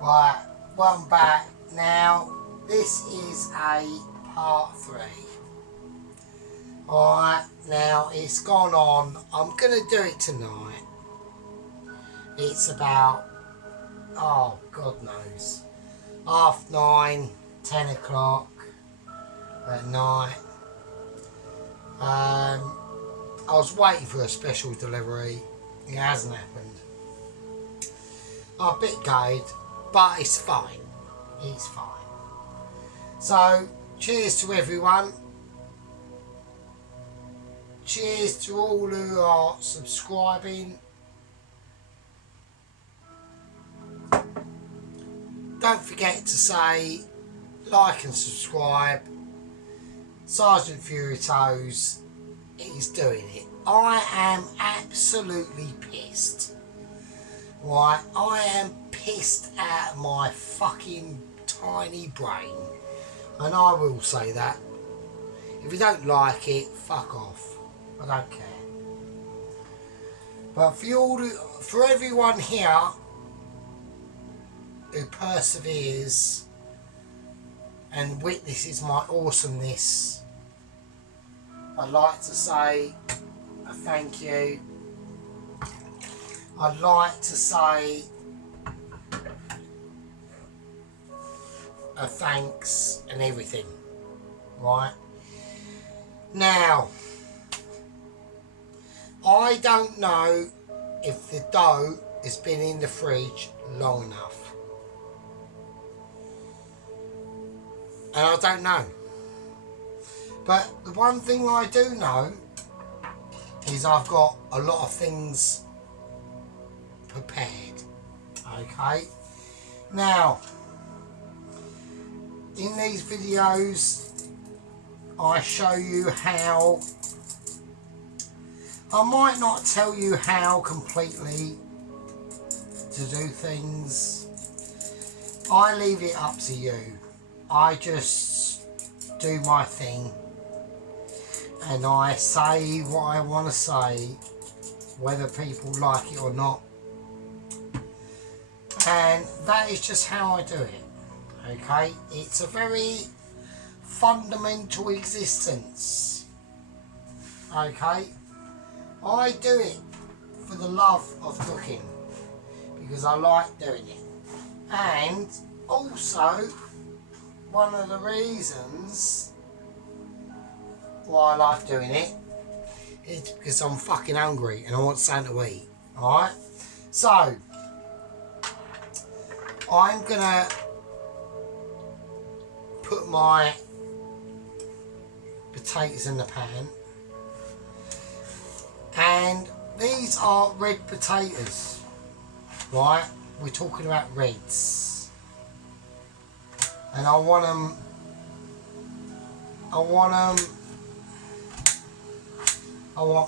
Right, welcome back. Now, this is a part 3. Alright, now it's gone on. I'm going to do it tonight. It's about, oh, God knows, 9:30, 10 o'clock at night. I was waiting for a special delivery. It hasn't happened. I'm a bit gutted, but it's fine. It's fine. So, cheers to everyone. Cheers to all who are subscribing. Don't forget to say like and subscribe. Sergeant Fury Toes is doing it. I am absolutely pissed. Right, I am pissed out of my fucking tiny brain, and I will say that. If you don't like it, fuck off. I don't care. But for everyone here who perseveres and witnesses my awesomeness, I'd like to say a thank you. I'd like to say a thanks and everything, right? Now, I don't know if the dough has been in the fridge long enough. And I don't know. But the one thing I do know is I've got a lot of things prepared. Okay. Now, in these videos, I show you how. I might not tell you how completely to do things. I leave it up to you. I just do my thing and I say what I want to say, whether people like it or not. And that is just how I do it. Okay, it's a very fundamental existence. Okay, I do it for the love of cooking because I like doing it, and also one of the reasons why I like doing it is because I'm fucking hungry and I want something to eat. Alright, so I'm gonna put my potatoes in the pan, and these are red potatoes, right? We're talking about reds, and I want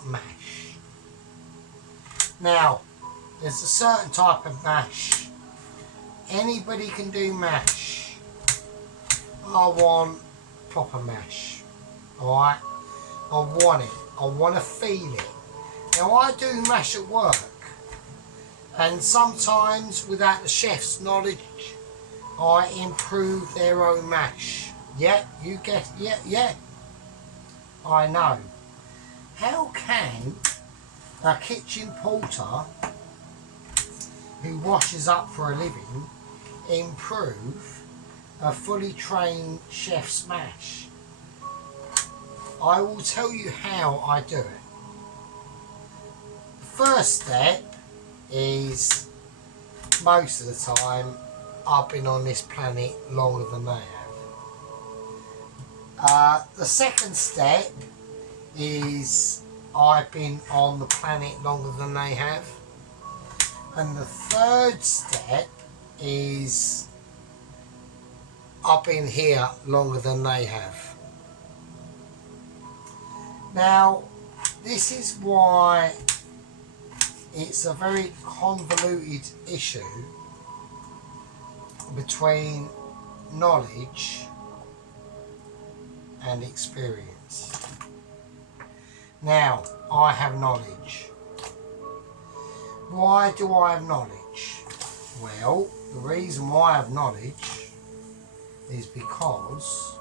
mash. Now, there's a certain type of mash. Anybody can do mash. I want proper mash. Alright? I want it. I want to feel it. Now, I do mash at work, and sometimes without the chef's knowledge I improve their own mash. Yeah, you get, yeah. I know. How can a kitchen porter who washes up for a living improve a fully trained chef's mash? I will tell you how I do it. The first step is, most of the time, I've been on this planet longer than they have. The second step is, I've been on the planet longer than they have. And the third step is, I've been here longer than they have. Now, this is why it's a very convoluted issue between knowledge and experience. Now, I have knowledge. Why do I have knowledge? Well, The reason why I have knowledge is because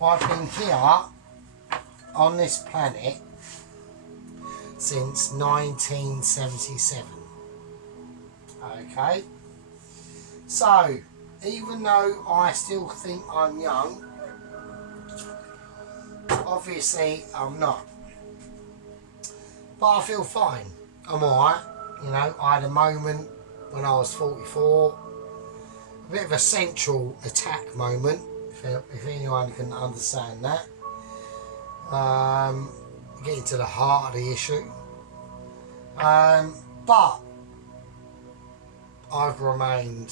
I've been here on this planet since 1977. Okay? So, even though I still think I'm young, obviously I'm not. But I feel fine. I'm alright. You know, I had a moment when I was 44, a bit of a central attack moment, if anyone can understand that. Getting to the heart of the issue. But I've remained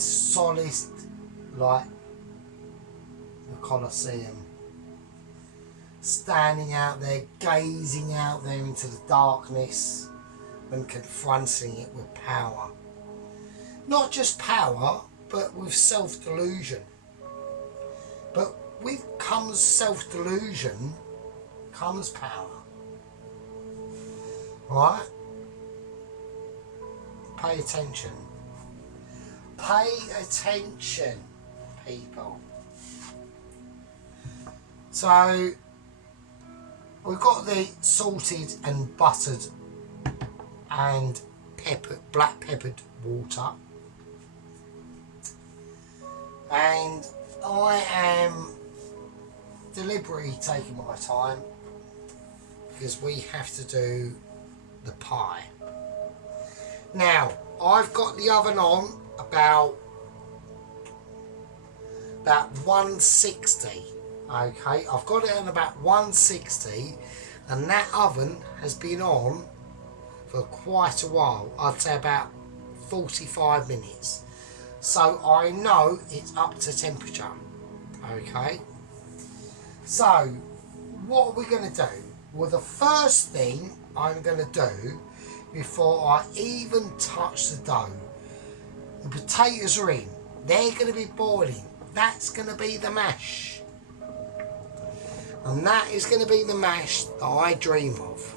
solid like the Colosseum. Standing out there, gazing out there into the darkness and confronting it with power. Not just power, but with self-delusion. But with comes self-delusion, comes power. Right? Pay attention. Pay attention, people. So, we've got the salted and buttered and black peppered water. And I am deliberately taking my time because we have to do the pie. Now, I've got the oven on about 160. Okay, I've got it on about 160, and that oven has been on for quite a while. I'd say about 45 minutes. So I know it's up to temperature. Okay. So what are we going to do? Well, the first thing I'm going to do before I even touch the dough, the potatoes are in. They're going to be boiling. That's going to be the mash. And that is going to be the mash that I dream of.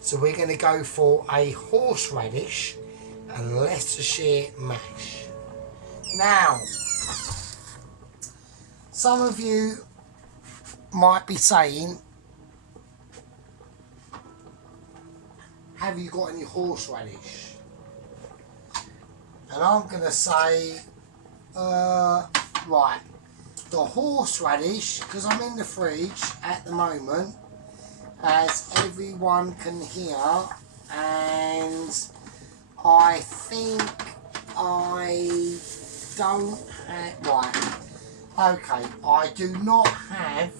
So we're going to go for a horseradish and Leicestershire mash. Now, some of you might be saying, have you got any horseradish? And I'm going to say, right, the horseradish, because I'm in the fridge at the moment, as everyone can hear, and I think I don't have, right, okay, I do not have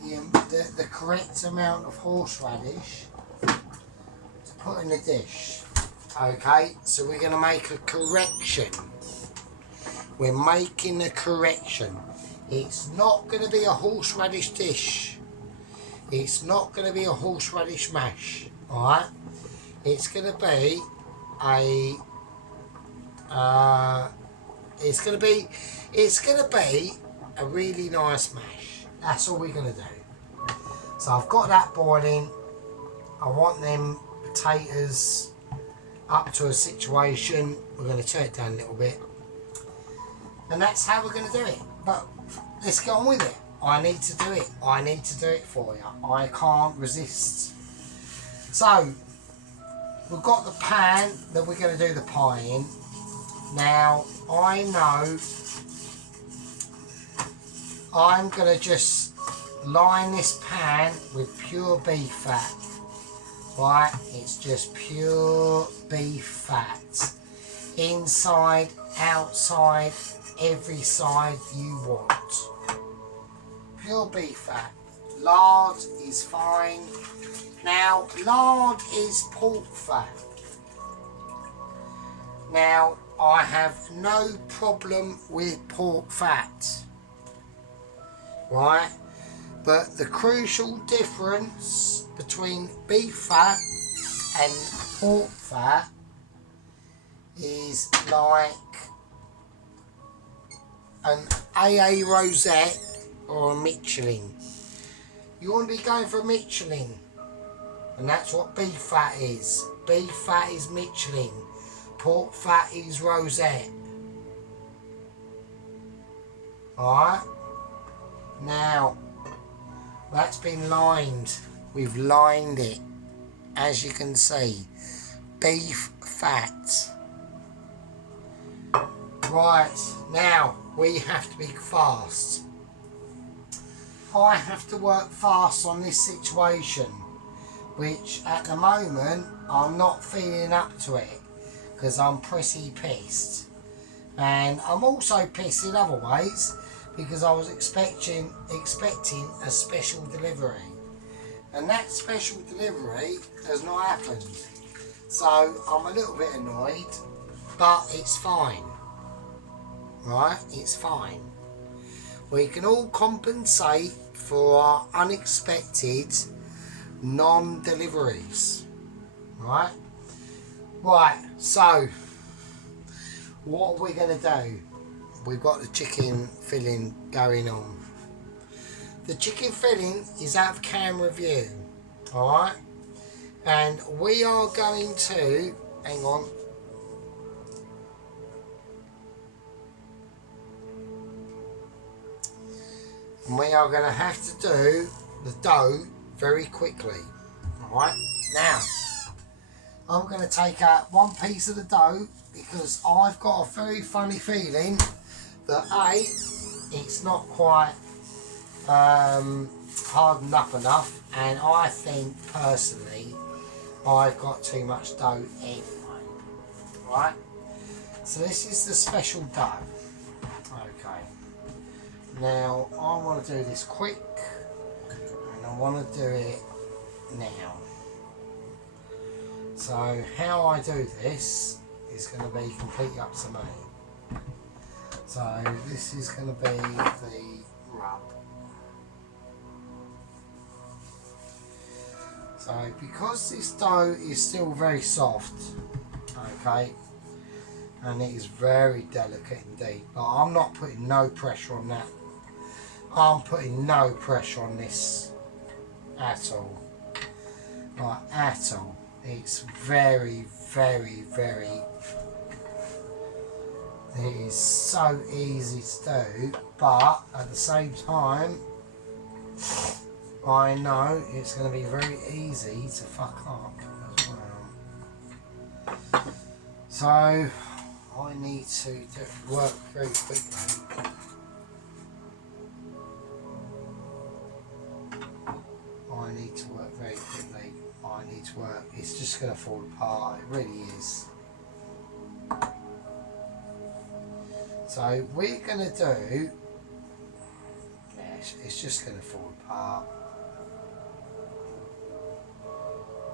the correct amount of horseradish to put in the dish. Okay, so we're going to make a correction. We're making a correction. It's not going to be a horseradish dish. It's not going to be a horseradish mash. Alright, it's going to be a it's going to be a really nice mash. That's all we're going to do. So I've got that boiling. I want them potatoes up to a situation. We're going to turn it down a little bit, and that's how we're going to do it. But let's get on with it. I need to do it. I need to do it for you. I can't resist. So we've got the pan that we're going to do the pie in. Now I know I'm going to just line this pan with pure beef fat. Right, it's just pure beef fat. Inside, outside, every side you want. Pure beef fat. Lard is fine. Now, lard is pork fat. Now, I have no problem with pork fat. Right? But the crucial difference between beef fat and pork fat is like an AA Rosette or a Michelin. You want to be going for Michelin. And that's what beef fat is. Beef fat is Michelin. Pork fat is Rosette. Alright? Now, that's been lined. We've lined it. As you can see. Beef fat. Right, now we have to be fast. I have to work fast on this situation, which at the moment I'm not feeling up to it because I'm pretty pissed. And I'm also pissed in other ways because I was expecting a special delivery. And that special delivery has not happened. So I'm a little bit annoyed, but it's fine. Right, it's fine. We can all compensate for our unexpected non-deliveries. Right, so what are we going to do? We've got the chicken filling going on. The chicken filling is out of camera view. Alright, and we are going to, hang on, and we are going to have to do the dough very quickly. Alright, now I'm going to take out one piece of the dough because I've got a very funny feeling that A, it's not quite hardened up enough, and I think personally I've got too much dough anyway. Right, so this is the special dough. Okay, now I want to do this quick and I want to do it now. So how I do this is going to be completely up to me. So this is going to be the rub. So because this dough is still very soft, okay, and it is very delicate indeed, but I'm not putting no pressure on that. I'm putting no pressure on this at all. Like at all. It's very, very, very, it is so easy to do, but at the same time I know it's going to be very easy to fuck up as well. So I need to work very quickly. I need to work very quickly. I need to work. It's just going to fall apart. It really is. So we're going to do. Yeah, it's just going to fall apart.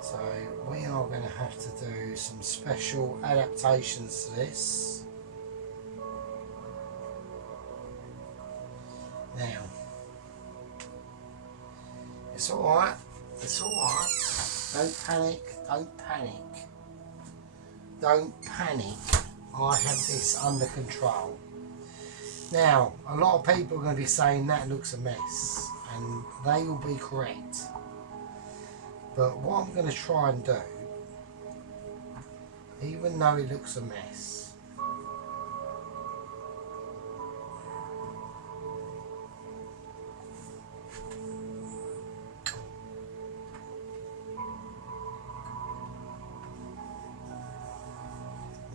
So we are going to have to do some special adaptations to this. Now, it's alright, it's alright. Don't panic, don't panic. Don't panic. I have this under control. Now, a lot of people are going to be saying that looks a mess, and they will be correct. But what I'm going to try and do, even though it looks a mess,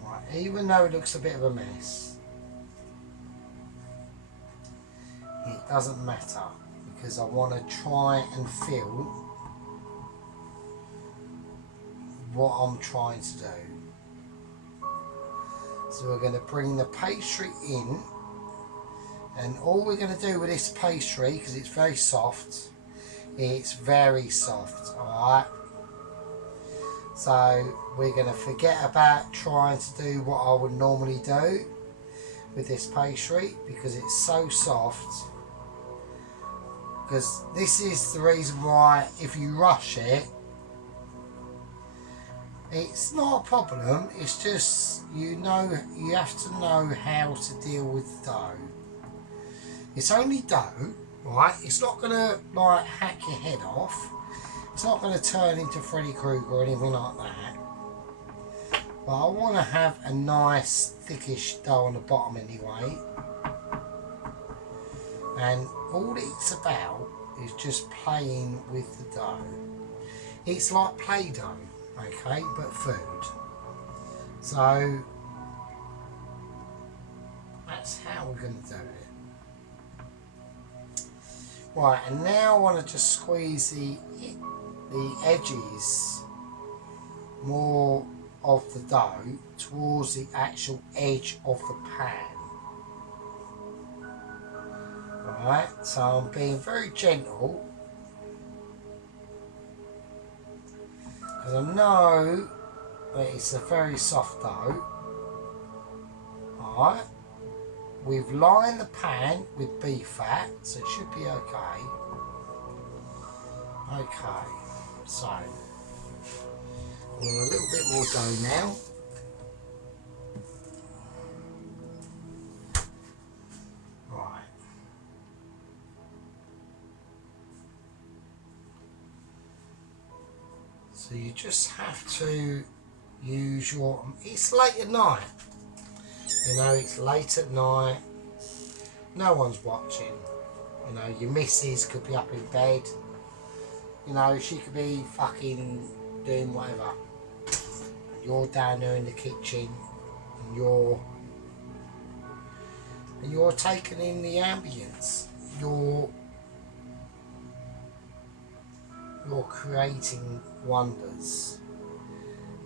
right, even though it looks a bit of a mess, it doesn't matter because I want to try and feel what I'm trying to do. So we're going to bring the pastry in, and all we're going to do with this pastry, because it's very soft, alright? So we're going to forget about trying to do what I would normally do with this pastry because it's so soft. Because this is the reason why if you rush it, it's not a problem, it's just, you have to know how to deal with the dough. It's only dough, right? It's not going to like hack your head off. It's not going to turn into Freddy Krueger or anything like that. But I want to have a nice thickish dough on the bottom anyway. And all it's about is just playing with the dough. It's like Play-Doh, okay, but food. So that's how we're going to do it. Right, and now I want to just squeeze the edges more of the dough towards the actual edge of the pan. Alright, so I'm being very gentle because I know that it's a very soft dough. Alright, we've lined the pan with beef fat, so it should be okay. Okay, so I want a little bit more dough now. Right. So you just have to use your, it's late at night. You know, it's late at night. No one's watching. You know, your missus could be up in bed. You know, she could be fucking doing whatever. You're down there in the kitchen and you're taking in the ambience. You're creating wonders.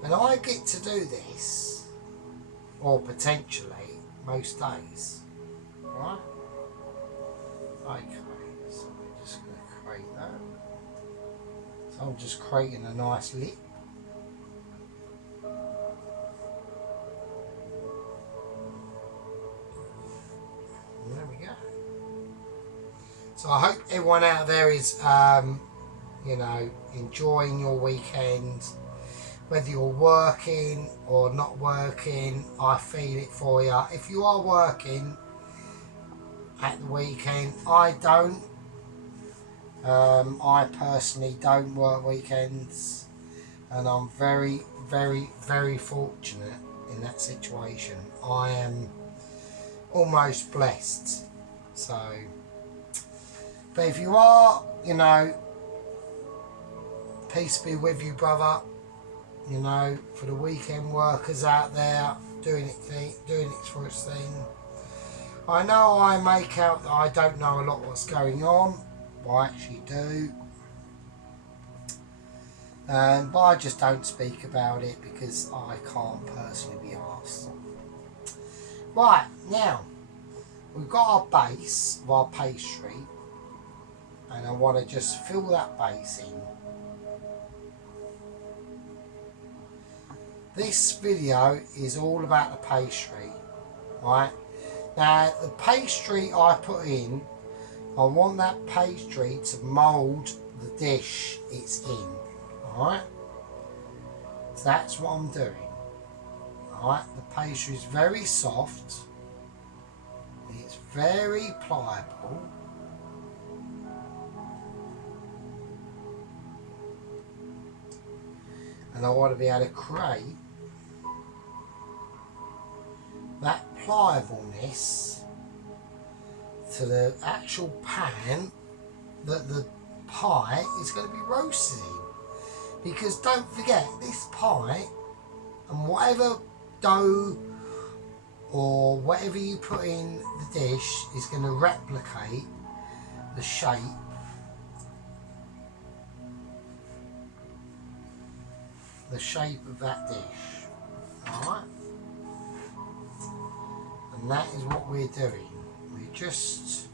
And I get to do this, or potentially, most days. Right? Okay, so I'm just going to create that. So I'm just creating a nice lip. And there we go. So I hope everyone out there is, you know, enjoying your weekend. Whether you're working or not working, I feel it for you. If you are working at the weekend, I don't. I personally don't work weekends, and I'm very, very, very fortunate in that situation. I am almost blessed. So, but if you are, you know, peace be with you, brother. You know, for the weekend workers out there doing it for its thing. I know I make out that I don't know a lot what's going on. Well, I actually do. But I just don't speak about it because I can't personally be asked. Right, now, we've got our base of our pastry. And I want to just fill that base in. This video is all about the pastry, right? Now, the pastry I put in, I want that pastry to mould the dish it's in, alright? So that's what I'm doing, alright? The pastry is very soft, it's very pliable, and I want to be able to create that pliableness to the actual pan that the pie is going to be roasted in. Because don't forget, this pie and whatever dough or whatever you put in the dish is going to replicate the shape of that dish. Alright? And that is what we're doing. We're just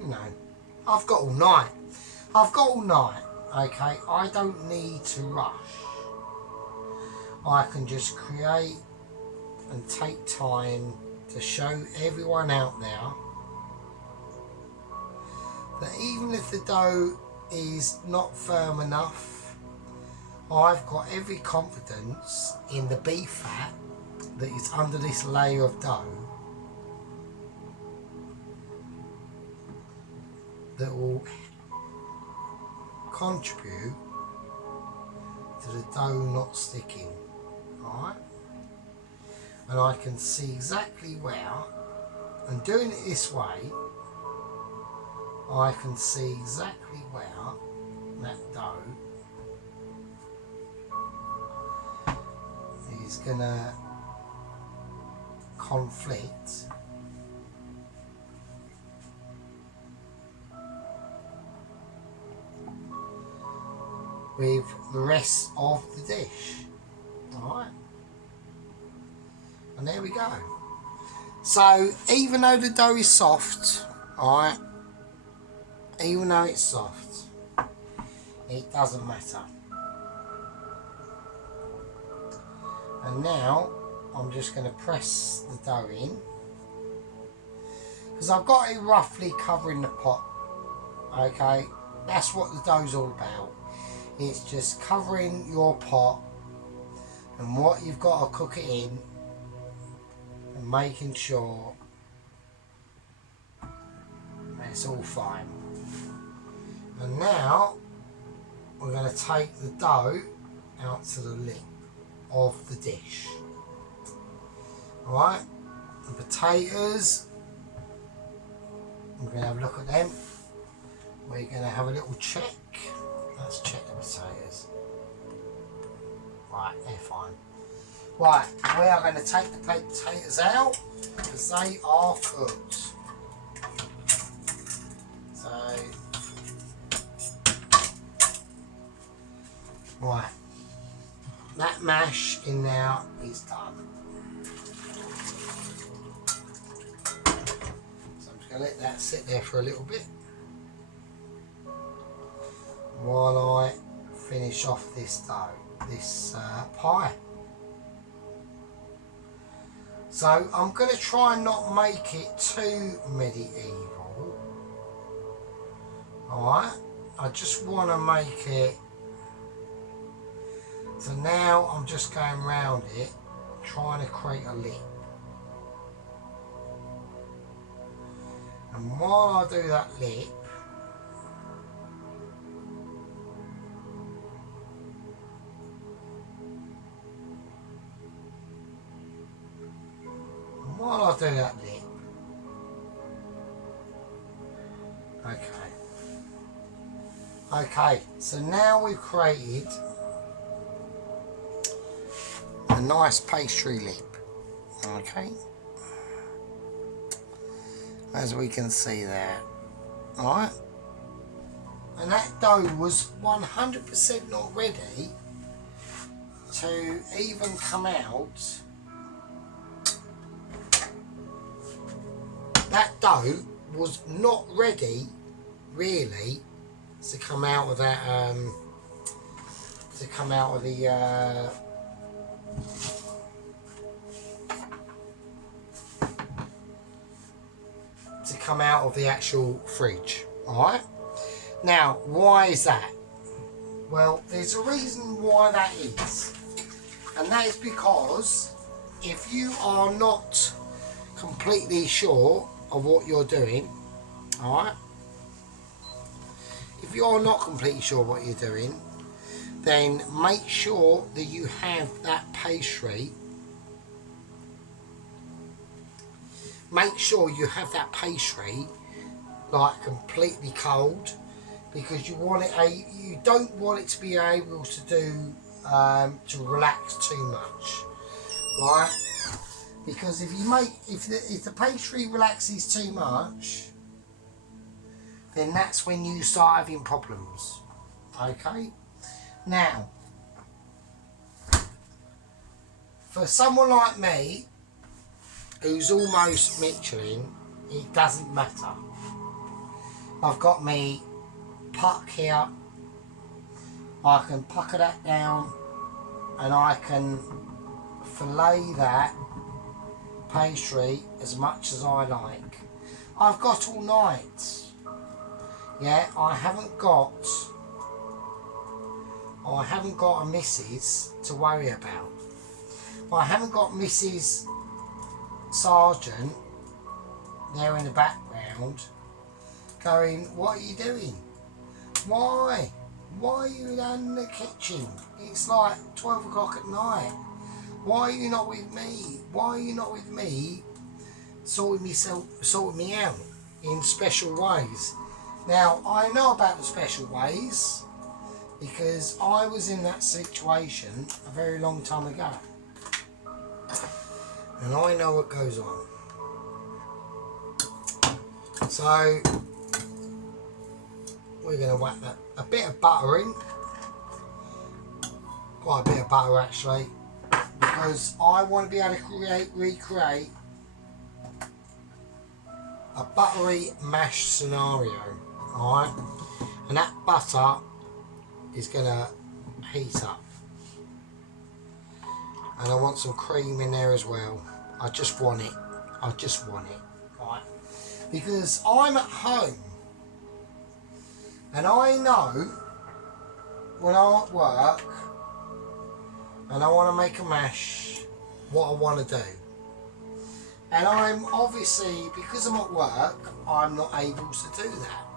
you know, I've got all night, okay? I don't need to rush. I can just create and take time to show everyone out there that even if the dough is not firm enough, I've got every confidence in the beef fat that is under this layer of dough that will contribute to the dough not sticking. Alright? And I can see exactly where, and doing it this way, I can see exactly where that dough is gonna conflict with the rest of the dish. Alright, and there we go. So even though the dough is soft, alright, even though it's soft, it doesn't matter. And now I'm just going to press the dough in, because I've got it roughly covering the pot. Okay, that's what the dough's all about. It's just covering your pot and what you've got to cook it in, and making sure it's all fine. And now we're going to take the dough out to the lip of the dish. Alright, the potatoes, we're going to have a look at them. We're going to have a little check. Let's check the potatoes. Right, they're fine. Right, we are going to take the potatoes out because they are cooked. So, right, that mash in there is done. So I'm just going to let that sit there for a little bit while I finish off this dough, this pie. So I'm going to try and not make it too medieval. Alright, I just want to make it. So now I'm just going round it, trying to create a lip. And while I do that lip, okay, so now we've created a nice pastry lip, okay, as we can see there. Alright, and that dough was 100% not ready to even come out. That dough was not ready really to come out of that to come out of the actual fridge. Alright, now why is that? Well, there's a reason why that is, and that is because if you are not completely sure of what you're doing, alright, if you're not completely sure what you're doing, then make sure that you have that pastry. Make sure you have that pastry like completely cold, because you want it. You don't want it to be able to do to relax too much, right? Because if the pastry relaxes too much, then that's when you start having problems. Okay. Now, for someone like me, who's almost Michelin, it doesn't matter. I've got me puck here. I can pucker that down, and I can fillet that pastry as much as I like. I've got all night. Yeah, I haven't got I haven't got a missus to worry about. I haven't got Mrs. Sergeant there in the background going, what are you doing? Why? Why are you down in the kitchen? It's like 12 o'clock at night. Why are you not with me? Why are you not with me sorting me out in special ways? Now, I know about the special ways because I was in that situation a very long time ago. And I know what goes on. So, we're going to whack a bit of butter in. Quite a bit of butter actually. Because I want to be able to recreate a buttery mash scenario. Alright? And that butter is going to heat up. And I want some cream in there as well. I just want it. Right? Because I'm at home. And I know when I'm at work and I want to make a mash, what I want to do. And I'm obviously, because I'm at work, I'm not able to do that.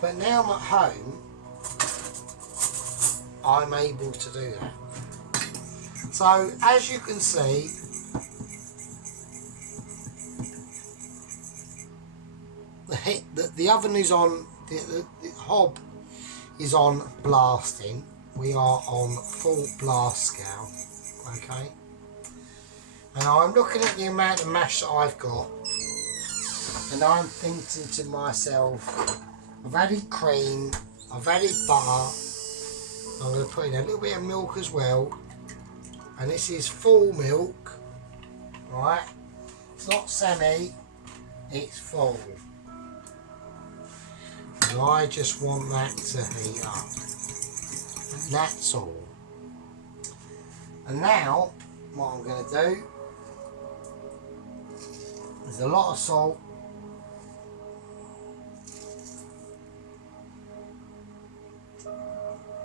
But now I'm at home, I'm able to do that. So as you can see, the oven is on, the hob is on blasting. We are on full blast scale, okay? And I'm looking at the amount of mash that I've got, and I'm thinking to myself, I've added cream, I've added butter, I'm going to put in a little bit of milk as well, and this is full milk, right? It's not semi, it's full. And I just want that to heat up. And that's all. And now, what I'm going to do is a lot of salt.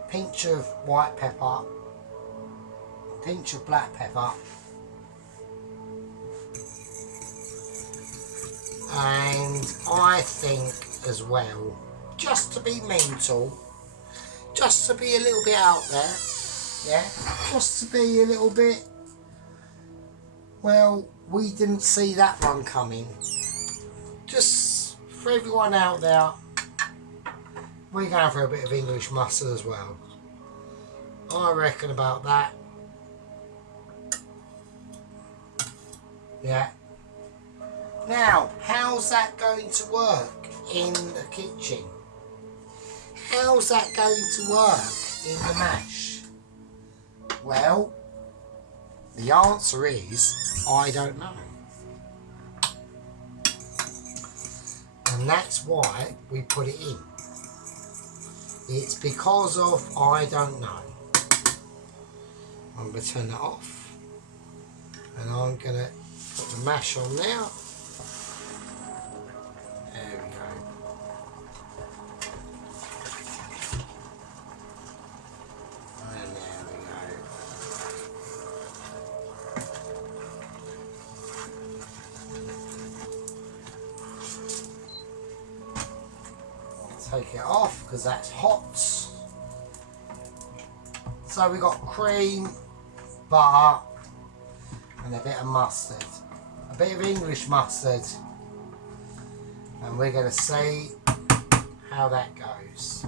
Pinch of white pepper. Pinch of black pepper. And I think as well, just to be mental, just to be a little bit out there, yeah, just to be a little bit, well, we didn't see that one coming. Just for everyone out there, we're going for a bit of English mustard as well. I reckon about that. Yeah. Now, how's that going to work in the kitchen? How's that going to work in the mash? Well, the answer is, I don't know. And that's why we put it in. It's because of I don't know. I'm going to turn that off. And I'm going to put the mash on now. There we go. And there we go. I'll take it off because that's hot. So we got cream, butter, and a bit of mustard. A bit of English mustard. And we're going to see how that goes.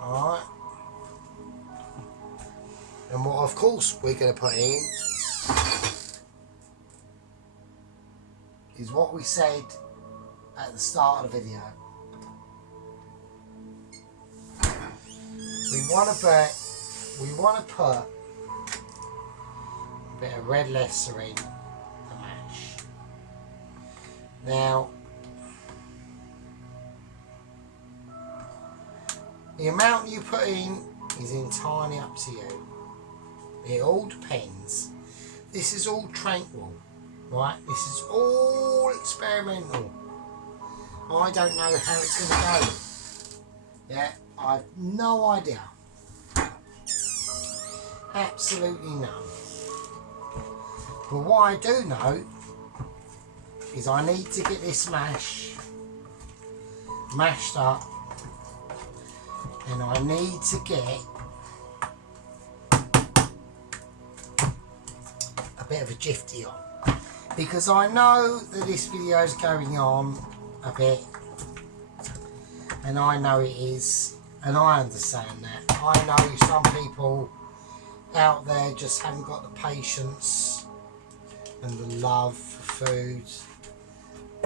Alright. And what of course we're going to put in is what we said at the start of the video. We want to put a bit of red lesser in the mash. Now, the amount you put in is entirely up to you. It all depends. This is all tranquil, right? This is all experimental. I don't know how it's going to go. Yeah, I've no idea. Absolutely none. But what I do know is I need to get this mash mashed up, and I need to get a bit of a jifty on, because I know that this video is going on a bit, and I know it is, and I understand that. I know some people out there just haven't got the patience and the love for food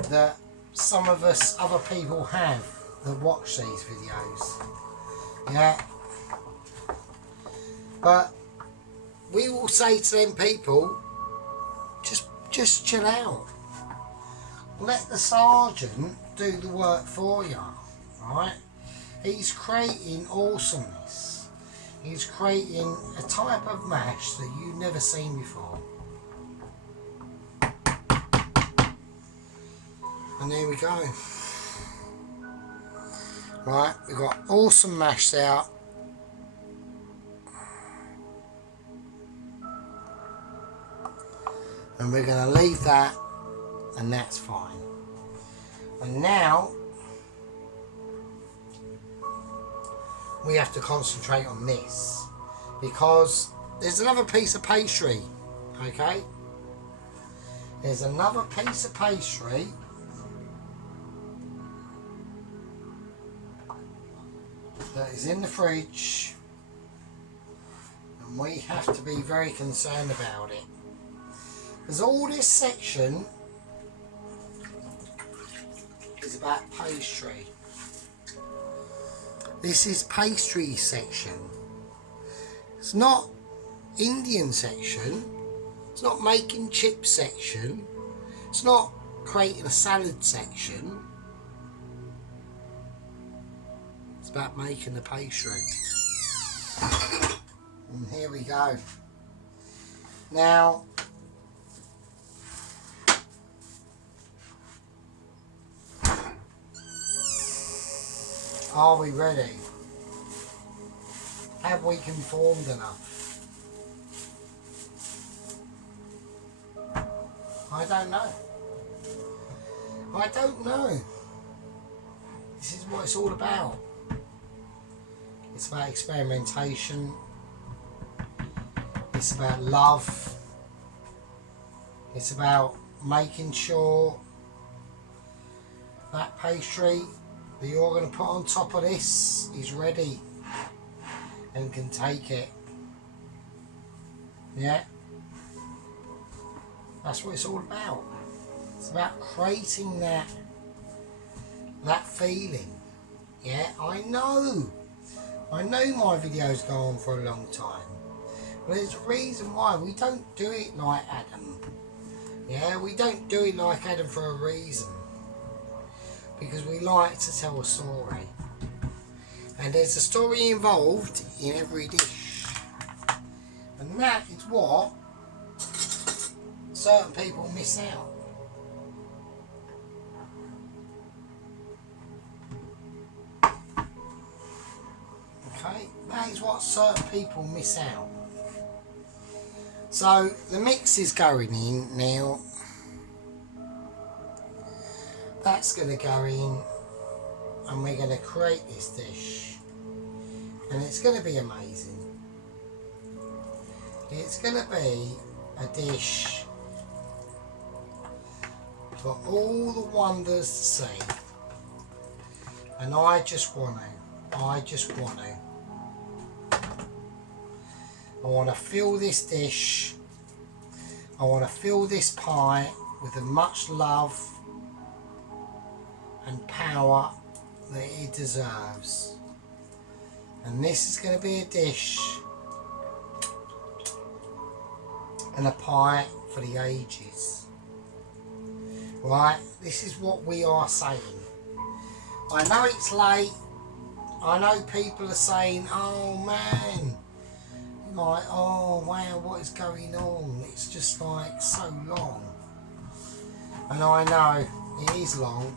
that some of us other people have that watch these videos. Yeah, but we will say to them people, just chill out, let the sergeant do the work for you. Right, he's creating awesomeness, he's creating a type of mash that you've never seen before. And there we go. Right, we've got awesome mashed out. And we're going to leave that, and that's fine. And now we have to concentrate on this, because there's another piece of pastry, okay? There's another piece of pastry that is in the fridge, and we have to be very concerned about it, because all this section is about pastry. This is pastry section. It's not Indian section, it's not making chips section, it's not creating a salad section. It's about making the pastry. And here we go. Now, are we ready? Have we conformed enough? I don't know. I don't know. This is what it's all about. It's about experimentation. It's about love. It's about making sure that pastry that you're going to put on top of this is ready and can take it. Yeah, that's what it's all about. It's about creating that feeling. Yeah, I know my videos go on for a long time, but there's a reason why. We don't do it like Adam. Yeah, we don't do it like Adam for a reason, because we like to tell a story, and there's a story involved in every dish, and that is what certain people miss out. Okay, that is what certain people miss out. So the mix is going in now. That's going to go in, and we're going to create this dish, and it's going to be amazing. It's going to be a dish for all the wonders to see, and I just want to fill this dish, I want to fill this pie with as much love and power that it deserves. And this is going to be a dish and a pie for the ages. Right, this is what we are saying. I know it's late. I know people are saying, oh man, like, oh wow, what is going on? It's just like so long. And I know it is long,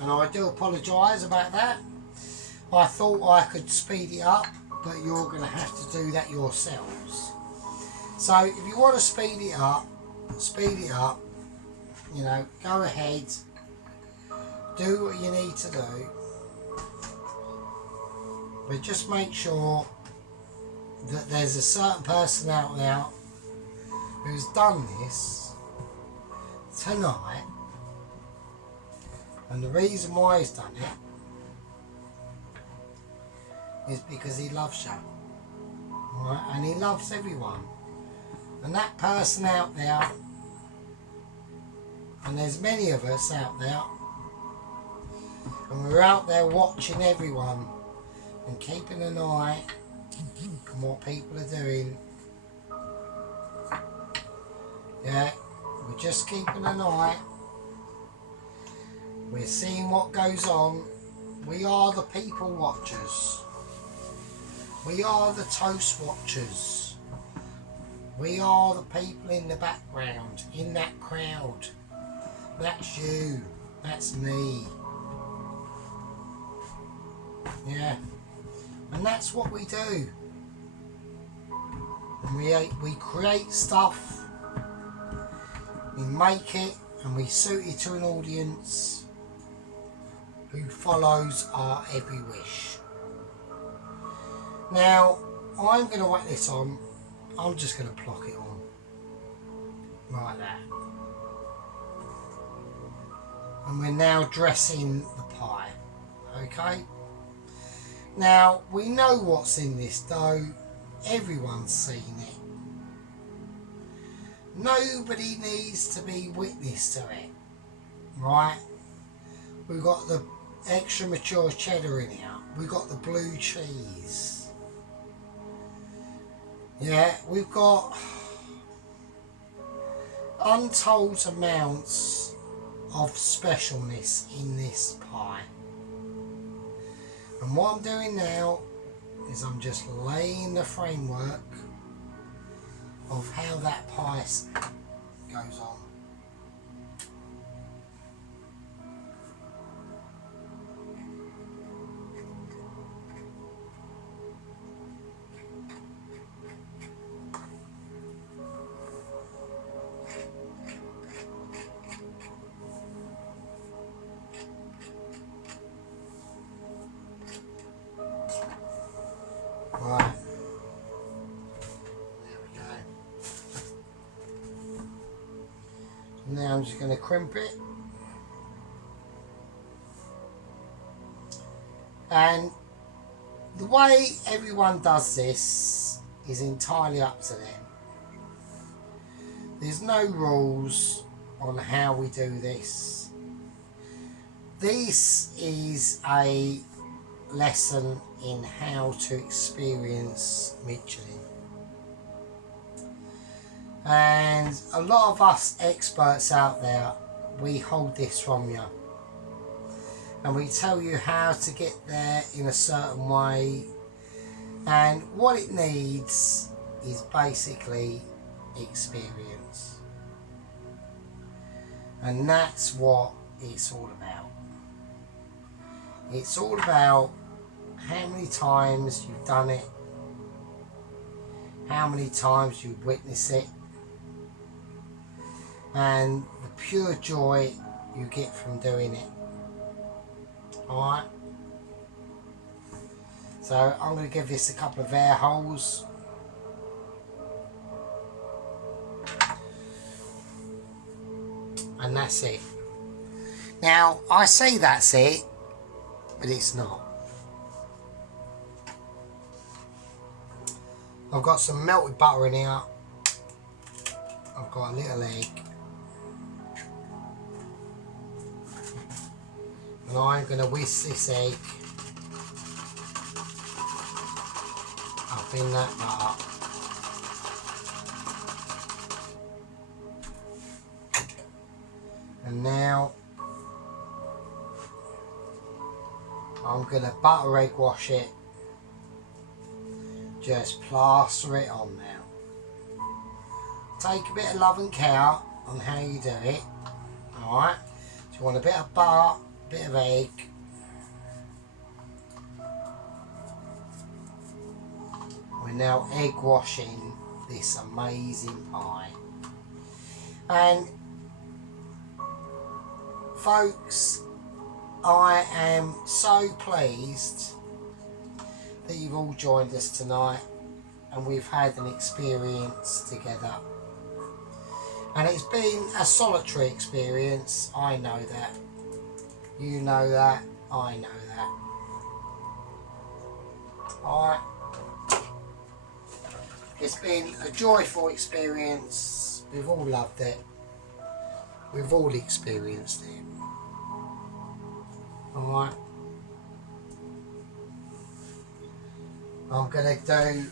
and I do apologise about that. I thought I could speed it up, but you're going to have to do that yourselves. So if you want to speed it up, you know, go ahead, do what you need to do, but just make sure that there's a certain person out there who's done this tonight, and the reason why he's done it is because he loves you, right? And he loves everyone, and that person out there, and there's many of us out there, and we're out there watching everyone and keeping an eye on what people are doing. Yeah, we're just keeping an eye, we're seeing what goes on. We are the people watchers. We are the toast watchers. We are the people in the background, in that crowd. That's you. That's me. Yeah. And that's what we do. And we create stuff. We make it and we suit it to an audience who follows our every wish. Now, I'm going to whack this on. I'm just going to plock it on. Like that. And we're now dressing the pie. Okay? Now, we know what's in this dough. Everyone's seen it. Nobody needs to be witness to it. Right? We've got the extra mature cheddar in here. We've got the blue cheese. Yeah, we've got untold amounts of specialness in this pie. And what I'm doing now is I'm just laying the framework of how that pie goes on. Right, there we go. Now I'm just going to crimp it, and the way everyone does this is entirely up to them. There's no rules on how we do this. This is a lesson in how to experience Michelin, and a lot of us experts out there, we hold this from you and we tell you how to get there in a certain way, and what it needs is basically experience, and that's what it's all about. It's all about how many times you've done it, how many times you witness it, and the pure joy you get from doing it. Alright, so I'm going to give this a couple of air holes. And that's it. Now, I say that's it, but it's not. I've got some melted butter in here. I've got a little egg. And I'm going to whisk this egg up in that butter. And now I'm going to butter egg wash it. Just plaster it on now. Take a bit of love and care on how you do it. Alright, so you want a bit of butter, a bit of egg. We're now egg washing this amazing pie. And folks, I am so pleased that you've all joined us tonight and we've had an experience together. And it's been a solitary experience, I know that. You know that, I know that. Alright. It's been a joyful experience. We've all loved it. We've all experienced it. Alright. I'm going to do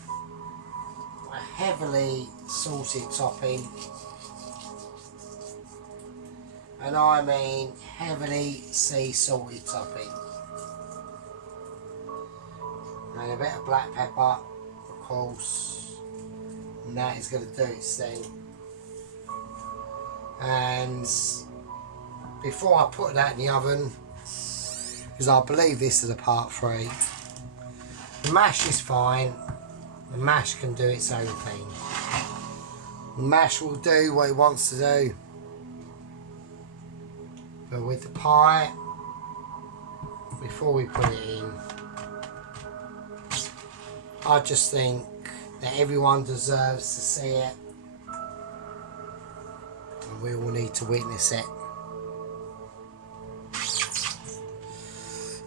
a heavily salted topping. And I mean heavily sea salted topping. And a bit of black pepper, of course. And that is going to do its thing. And before I put that in the oven, because I believe this is a part 3, the mash is fine. The mash can do its own thing. The mash will do what it wants to do. But with the pie, before we put it in, I just think that everyone deserves to see it. And we all need to witness it.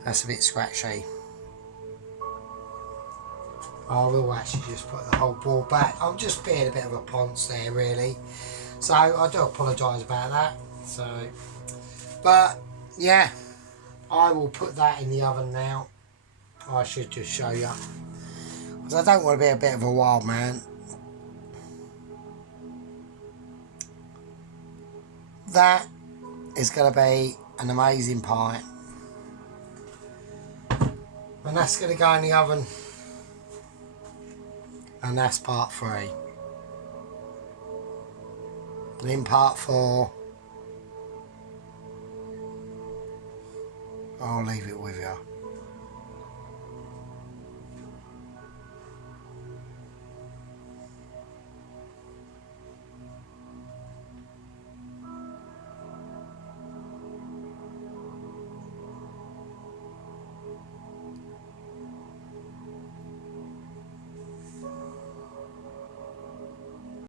That's a bit scratchy. I will actually just put the whole board back. I'm just being a bit of a ponce there, really. So I do apologise about that. But yeah, I will put that in the oven now. I should just show you, because I don't want to be a bit of a wild man. That is going to be an amazing pie. And that's going to go in the oven. And that's part 3. And in part 4, I'll leave it with you.